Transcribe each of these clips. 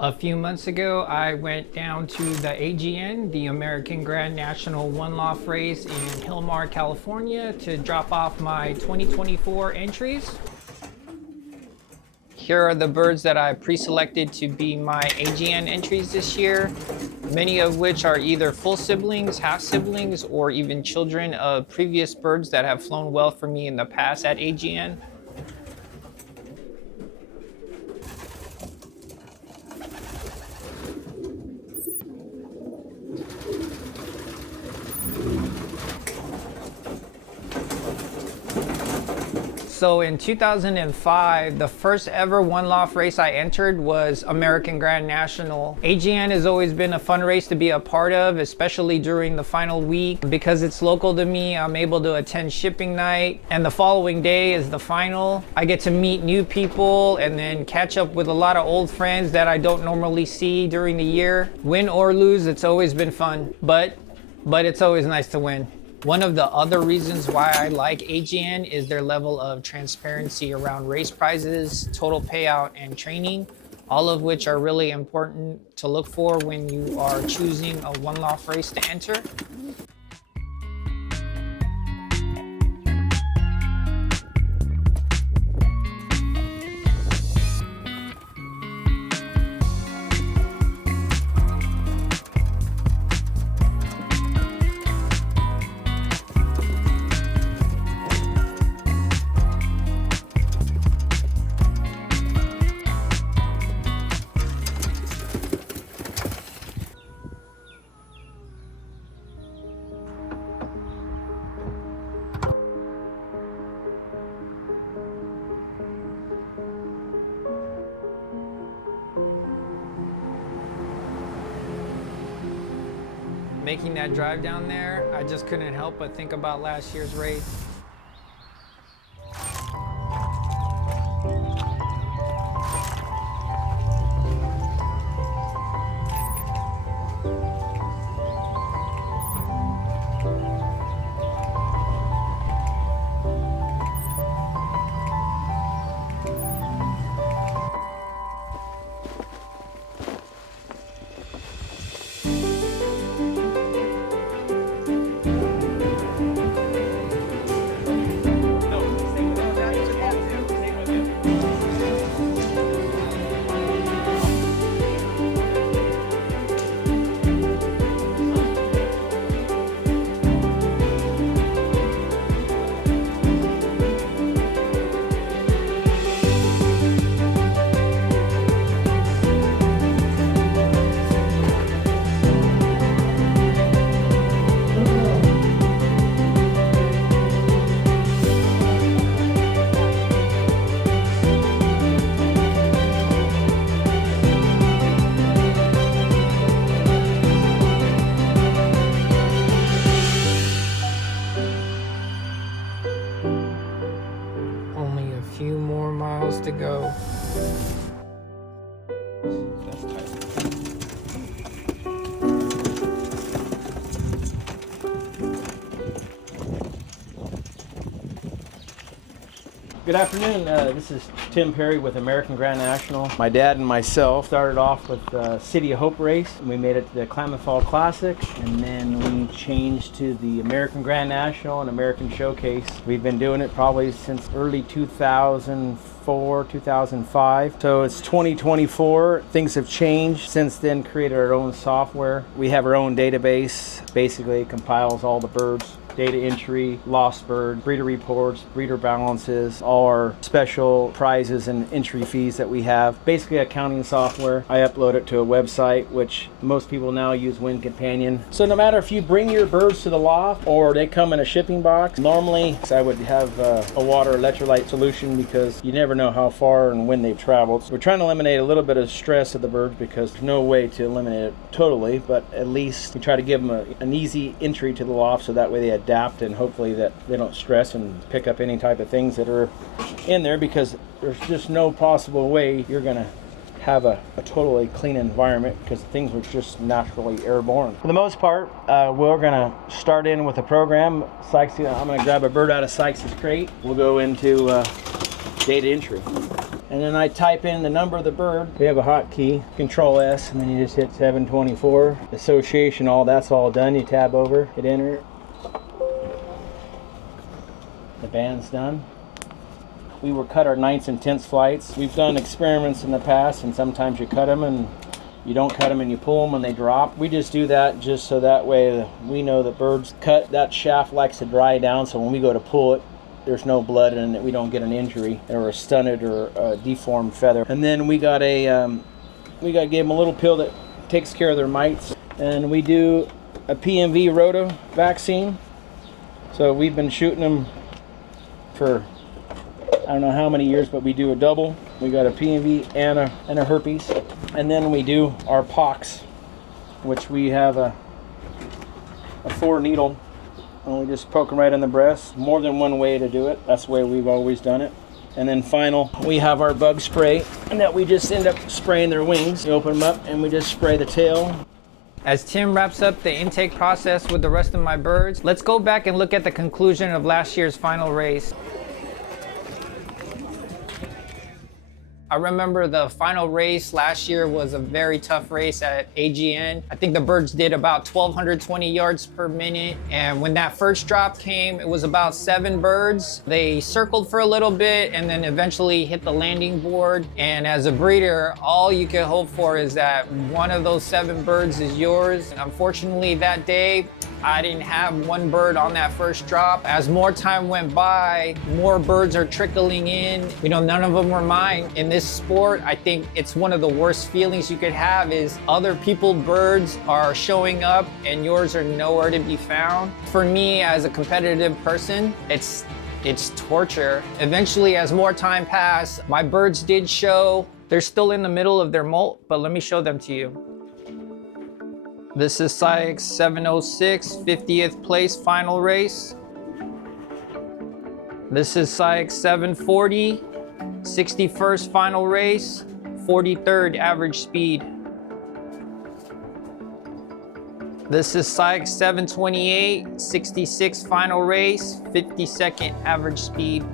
A few months ago, I went down to the AGN, the American Grand National One Loft Race in Hillmar, California, to drop off my 2024 entries. Here are the birds that I pre-selected to be my AGN entries this year, many of which are either full siblings, half siblings, or even children of previous birds that have flown well for me in the past at AGN. So in 2005, the first ever One Loft race I entered was American Grand National. AGN has always been a fun race to be a part of, especially during the final week. Because it's local to me, I'm able to attend shipping night, and the following day is the final. I get to meet new people and then catch up with a lot of old friends that I don't normally see during the year. Win or lose, it's always been fun, but it's always nice to win. One of the other reasons why I like AGN is their level of transparency around race prizes, total payout, and training, all of which are really important to look for when you are choosing a One Loft race to enter. Making that drive down there, I just couldn't help but think about last year's race. Only a few more miles to go. Good afternoon. This is Tim Perry with American Grand National. My dad and myself started off with the City of Hope race. We made it to the Klamath Fall Classic, and then we changed to the American Grand National and American Showcase. We've been doing it probably since early 2004, 2005. So it's 2024. Things have changed since then. Created our own software. We have our own database. Basically, it compiles all the birds. Data entry, lost bird, breeder reports, breeder balances, all our special prizes and entry fees that we have. Basically accounting software. I upload it to a website, which most people now use Win Companion. So no matter if you bring your birds to the loft or they come in a shipping box, normally I would have a water electrolyte solution because you never know how far and when they've traveled. So we're trying to eliminate a little bit of stress of the birds because there's no way to eliminate it totally, but at least we try to give them an easy entry to the loft so that way they adapt and hopefully that they don't stress and pick up any type of things that are in there, because there's just no possible way you're going to have a totally clean environment because things are just naturally airborne. For the most part, we're going to start in with a program. Ceyx, I'm going to grab a bird out of Ceyx's crate. We'll go into data entry. And then I type in the number of the bird. We have a hotkey, Control S, and then you just hit 724. Association, all that's all done. You tab over, hit enter. The band's done. We will cut our 9ths and 10ths flights. We've done experiments in the past, and sometimes you cut them and you don't cut them and you pull them and they drop. We just do that just so that way we know the bird's cut. That shaft likes to dry down, so when we go to pull it, there's no blood in it. We don't get an injury or a stunted or a deformed feather. And then we got to give them a little pill that takes care of their mites. And we do a PMV roto vaccine. So we've been shooting them for I don't know how many years, but we do a double. We got a PMV and a herpes. And then we do our pox, which we have a 4 needle. And we just poke them right in the breast. More than one way to do it. That's the way we've always done it. And then final, we have our bug spray, and that we just end up spraying their wings. We open them up and we just spray the tail. As Tim wraps up the intake process with the rest of my birds, let's go back and look at the conclusion of last year's final race. I remember the final race last year was a very tough race at AGN. I think the birds did about 1,220 yards per minute. And when that first drop came, it was about 7 birds. They circled for a little bit and then eventually hit the landing board. And as a breeder, all you can hope for is that one of those 7 birds is yours. And unfortunately that day, I didn't have one bird on that first drop. As more time went by, more birds are trickling in. You know, none of them were mine. In this sport, I think it's one of the worst feelings you could have is other people's birds are showing up and yours are nowhere to be found. For me, as a competitive person, it's torture. Eventually, as more time passed, my birds did show. They're still in the middle of their molt, but let me show them to you. This is Ceyx 706, 50th place final race. This is Ceyx 740, 61st final race, 43rd average speed. This is Ceyx 728, 66th final race, 52nd average speed.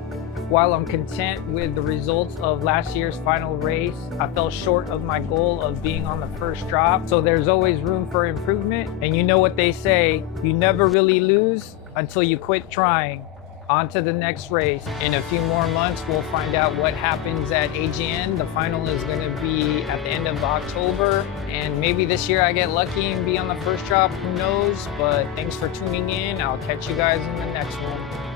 While I'm content with the results of last year's final race, I fell short of my goal of being on the first drop. So there's always room for improvement. And you know what they say, you never really lose until you quit trying. On to the next race. In a few more months, we'll find out what happens at AGN. The final is gonna be at the end of October. And maybe this year I get lucky and be on the first drop, who knows? But thanks for tuning in. I'll catch you guys in the next one.